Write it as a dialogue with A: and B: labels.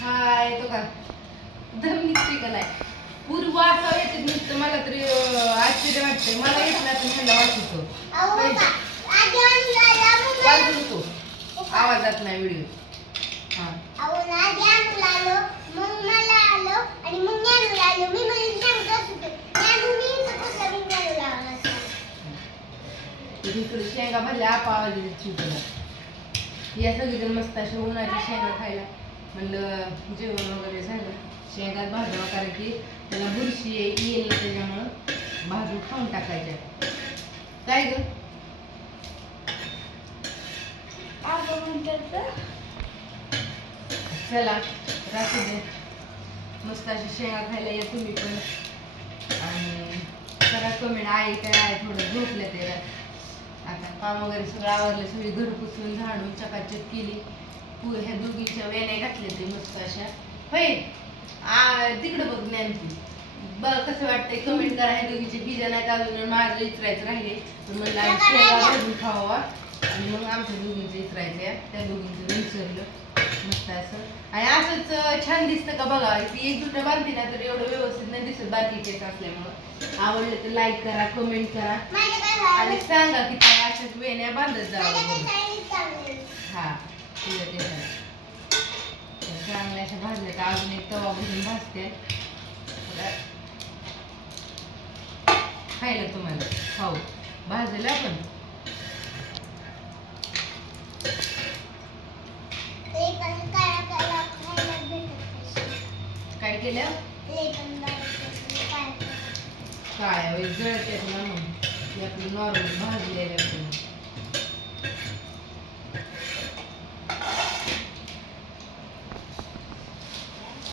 A: हाय तो का दम निघते का नाही? पूर्व असा येते नुसतं मला तरी आश्चर्य वाटतंय. मला येत नाही पण ह्याला वाटतो
B: अहो
A: पाहिजे.
B: पप्पा, आधी आणला मम्मा
A: वाजू नको आवाजात नाही व्हिडिओ.
B: मला होते
A: शेंगा भरल्या आप आवाज या सगळीजण मस्त अशा उन्हाच्या शेंगा खायला. म्हणलं जेवण वगैरे झालं. शेंगात भाजावं कारण की त्याला बुरशी येईल ना त्याच्यामुळं भाजून खाऊन टाकायच्या. काय ग. चला राखू दे. मस्त अशी शेंगा खायला या तुम्ही पण. आणि करा कमेंट आहे काय आहे थोडं झोपलं ते आता काम वगैरे सगळं आवरलं सगळी घर पुसून झाडून चकाचक केली. ह्या दोघींच्या वेण्या घातल्या ते मस्त अशा. होय आ तिकडं बघ ज्ञानची बघ कसं वाटतंय कमेंट करा ह्या दोघीचे पिझ्या नाहीत अजून माझं इचरायचं राहिले आम्ही शेंगा भाजून खावा आणि मग आमच्या दोघींचं इचरायचं आहे त्या दोघींचं विचारलं मस्त असं. आणि असंच छान दिसतं का बघा ती एक दुटा बांधली ना तर एवढं व्यवस्थित नाही दिसत केस असल्यामुळं. आवडलं तर लाईक करा कमेंट करा? आणि सांगा की काय अशाच वेण्या बांधत जावं. हा ठीक आहे ते झालं. तर चांगल्या अशा भाजल्या तर अजून एक तवा भरून भाजते. खायला तुम्हाला. खाऊ. भाजलं आपण.
B: पण.
A: काय केलं. काय? जळते ना मग आपलं नॉर्मल भाजलेलं.